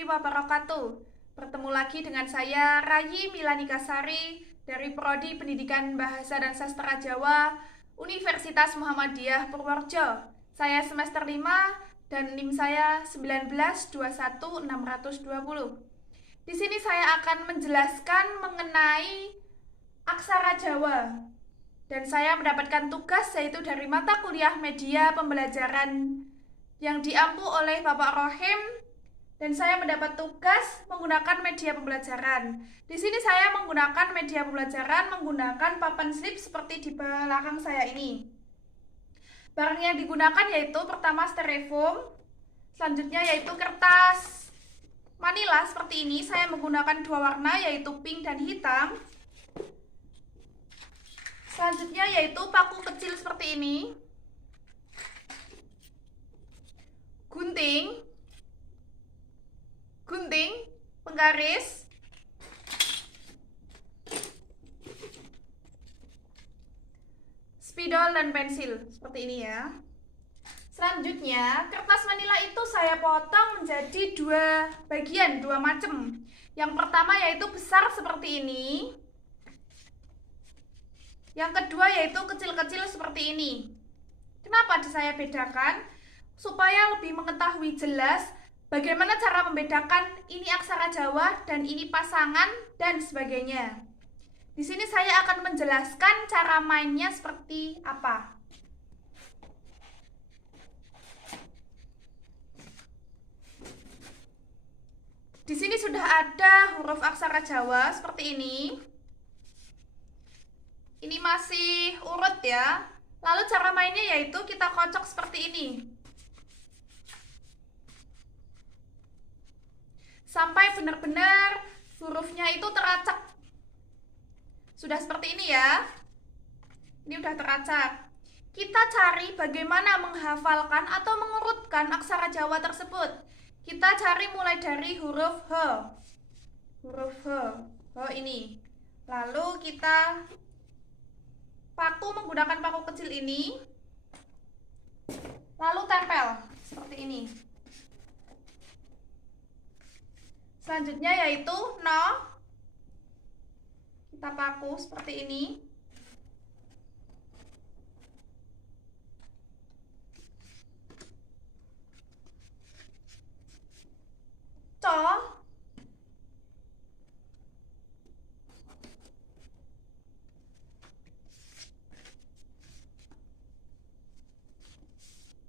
warahmatullahi wabarakatuh. Bertemu lagi dengan saya Rayi Milanikasari dari Prodi Pendidikan Bahasa dan Sastra Jawa Universitas Muhammadiyah Purworejo. Saya semester 5 dan NIM saya 1921620. Di sini saya akan menjelaskan mengenai aksara Jawa. Dan saya mendapatkan tugas yaitu dari mata kuliah media pembelajaran yang diampu oleh Bapak Rohim, dan saya mendapat tugas menggunakan media pembelajaran. Di sini saya menggunakan media pembelajaran menggunakan papan slip seperti di belakang saya ini. Barang yang digunakan yaitu pertama styrofoam, selanjutnya yaitu kertas manila seperti ini. Saya menggunakan dua warna yaitu pink dan hitam. Selanjutnya yaitu paku kecil seperti ini, gunting, penggaris, spidol dan pensil seperti ini ya. Selanjutnya kertas manila itu saya potong menjadi dua bagian, dua macam. Yang pertama yaitu besar seperti ini. Yang kedua yaitu kecil-kecil seperti ini. Kenapa saya bedakan? Supaya lebih mengetahui jelas bagaimana cara membedakan ini aksara Jawa dan ini pasangan dan sebagainya. Di sini saya akan menjelaskan cara mainnya seperti apa. Di sini sudah ada huruf aksara Jawa seperti ini. Ini masih urut ya. Lalu cara mainnya yaitu kita kocok seperti ini. Sampai benar-benar hurufnya itu teracak. Sudah seperti ini ya. Ini udah teracak. Kita cari bagaimana menghafalkan atau mengurutkan aksara Jawa tersebut. Kita cari mulai dari huruf H. Huruf H. H ini. Lalu kita paku menggunakan paku kecil ini, lalu tempel seperti ini. Selanjutnya yaitu no, kita paku seperti ini. Co,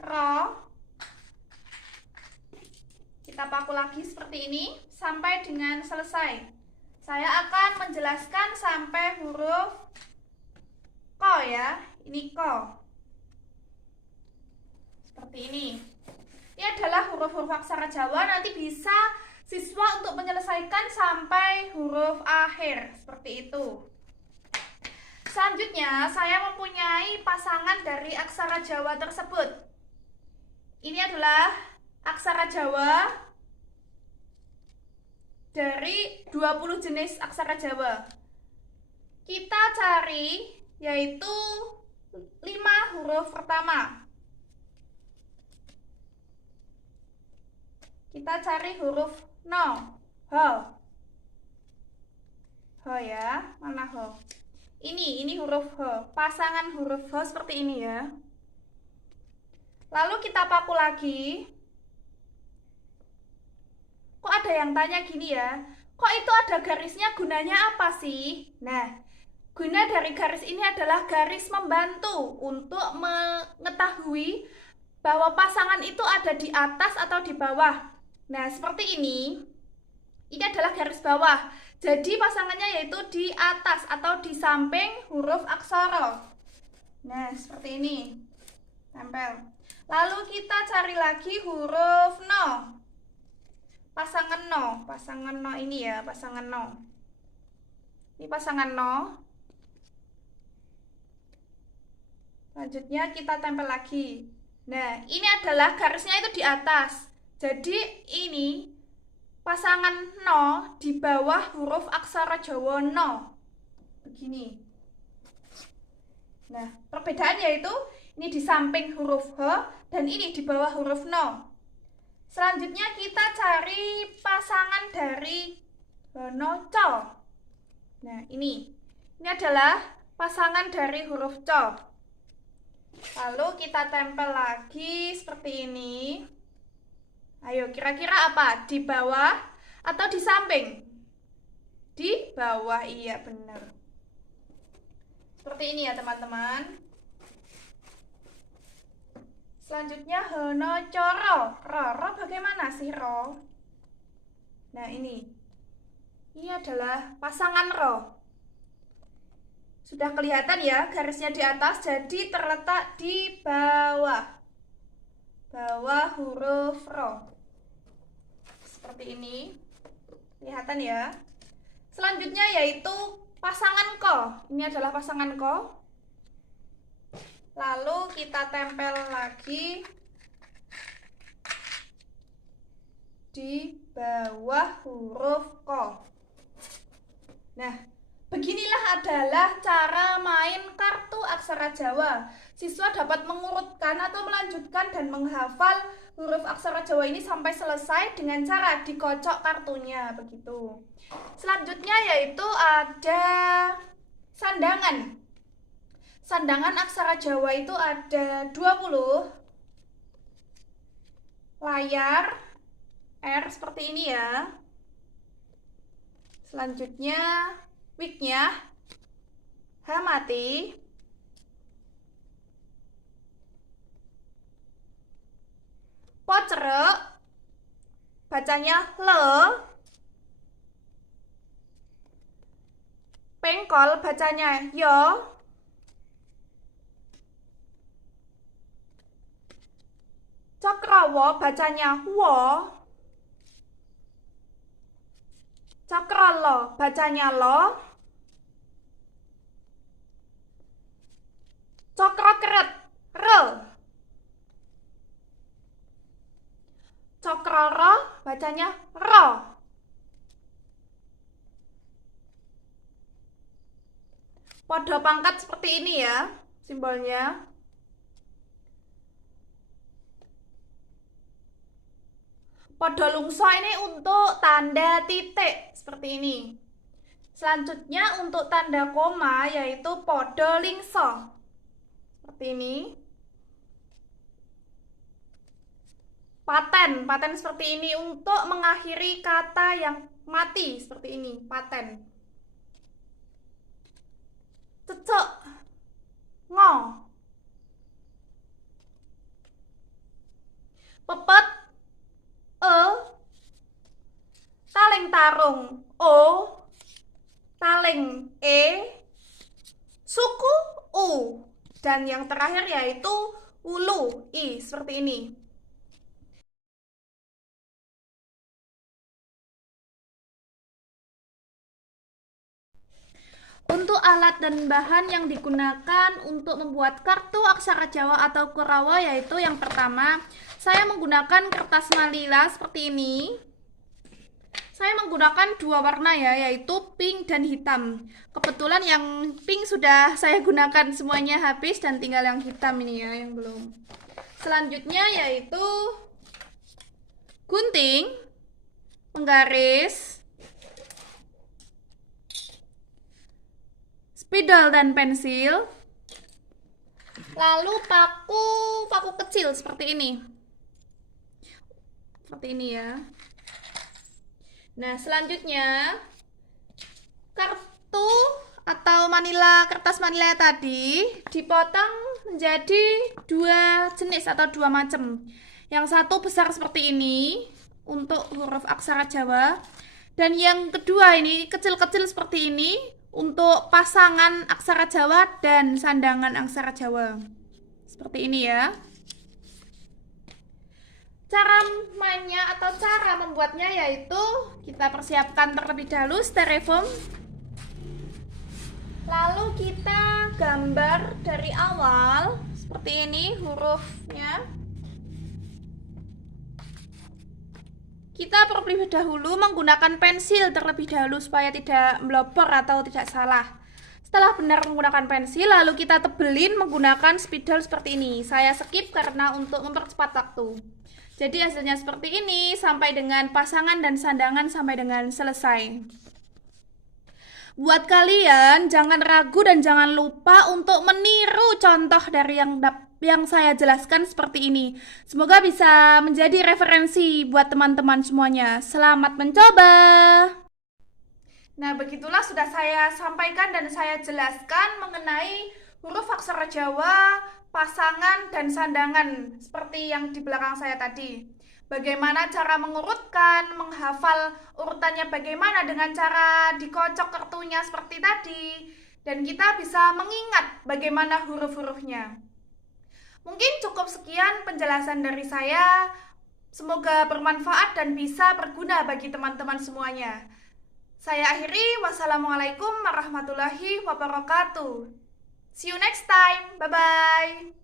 ro, kita paku lagi seperti ini sampai dengan selesai. Saya akan menjelaskan sampai huruf ko ya. Ini ko. Seperti ini. Ini adalah huruf-huruf aksara Jawa. Nanti bisa siswa untuk menyelesaikan sampai huruf akhir seperti itu. Selanjutnya saya mempunyai pasangan dari aksara Jawa tersebut. Ini adalah aksara Jawa dari 20 jenis aksara Jawa. Kita cari yaitu 5 huruf pertama. Kita cari huruf no, ho. Ho ya, mana ho? Ini huruf ho. Pasangan huruf ho seperti ini ya. Lalu kita paku lagi. Kok ada yang tanya gini ya, kok itu ada garisnya gunanya apa sih? Nah, guna dari garis ini adalah garis membantu untuk mengetahui bahwa pasangan itu ada di atas atau di bawah. Nah, seperti ini adalah garis bawah. Jadi pasangannya yaitu di atas atau di samping huruf aksara. Nah, seperti ini. Tempel. Lalu kita cari lagi huruf no. Pasangan no ini ya, pasangan no. Ini pasangan no. Selanjutnya kita tempel lagi. Nah, ini adalah garisnya itu di atas. Jadi ini pasangan no di bawah huruf aksara Jawa no. Begini. Nah, perbedaannya itu ini di samping huruf H dan ini di bawah huruf no. Selanjutnya kita cari pasangan dari Hono Co. Nah, ini adalah pasangan dari huruf Co. Lalu kita tempel lagi seperti ini. Ayo, kira-kira apa? Di bawah atau di samping? Di bawah, iya benar. Seperti ini ya teman-teman. Selanjutnya Hono Coro. Ro bagaimana sih Ro? Nah ini adalah pasangan Ro. Sudah kelihatan ya garisnya di atas, jadi terletak di bawah huruf Ro. Seperti ini. Kelihatan ya. Selanjutnya yaitu pasangan Ko. Ini adalah pasangan Ko. Lalu kita tempel lagi di bawah huruf Ko. Nah, beginilah adalah cara main kartu aksara Jawa. Siswa dapat mengurutkan atau melanjutkan dan menghafal huruf aksara Jawa ini sampai selesai dengan cara dikocok kartunya, begitu. Selanjutnya yaitu ada sandangan. Sandangan aksara Jawa itu ada 20. Layar R seperti ini ya. Selanjutnya wig-nya H mati. Pocrek bacanya le. Pengkol bacanya yo. Cakrawo bacanya wo. Cakralo bacanya lo. Cokrakret re. Cokraro bacanya ro. Podo pangkat seperti ini ya simbolnya. Podo lungso ini untuk tanda titik seperti ini. Selanjutnya untuk tanda koma yaitu podo lingso. Seperti ini. Paten seperti ini untuk mengakhiri kata yang mati seperti ini, paten. Cecek, ngo. Pepet, taling tarung, o. Taling, suku, u. Dan yang terakhir yaitu ulu, i. Seperti ini. Untuk alat dan bahan yang digunakan untuk membuat kartu aksara Jawa atau Kurawa yaitu yang pertama, saya menggunakan kertas manila seperti ini. Saya menggunakan dua warna ya, yaitu pink dan hitam. Kebetulan yang pink sudah saya gunakan semuanya habis dan tinggal yang hitam ini ya, yang belum. Selanjutnya yaitu gunting, penggaris, spidol dan pensil, lalu paku kecil seperti ini ya. Nah selanjutnya kartu atau kertas manila tadi dipotong menjadi dua jenis atau dua macam. Yang satu besar seperti ini untuk huruf aksara Jawa, dan yang kedua ini kecil-kecil seperti ini untuk pasangan aksara Jawa dan sandangan aksara Jawa. Seperti ini ya. Cara mainnya atau cara membuatnya yaitu kita persiapkan terlebih dahulu styrofoam. Lalu kita gambar dari awal seperti ini hurufnya. Kita terlebih dahulu menggunakan pensil terlebih dahulu supaya tidak melopor atau tidak salah. Setelah benar menggunakan pensil, lalu kita tebelin menggunakan spidol seperti ini. Saya skip karena untuk mempercepat waktu. Jadi hasilnya seperti ini sampai dengan pasangan dan sandangan sampai dengan selesai. Buat kalian, jangan ragu dan jangan lupa untuk meniru contoh dari yang saya jelaskan seperti ini. Semoga bisa menjadi referensi buat teman-teman semuanya. Selamat mencoba. Nah, begitulah sudah saya sampaikan dan saya jelaskan mengenai huruf aksara Jawa, pasangan, dan sandangan seperti yang di belakang saya tadi. Bagaimana cara mengurutkan, menghafal urutannya bagaimana dengan cara dikocok kartunya seperti tadi. Dan kita bisa mengingat bagaimana huruf-hurufnya. Mungkin cukup sekian penjelasan dari saya. Semoga bermanfaat dan bisa berguna bagi teman-teman semuanya. Saya akhiri, wassalamualaikum warahmatullahi wabarakatuh. See you next time, bye-bye.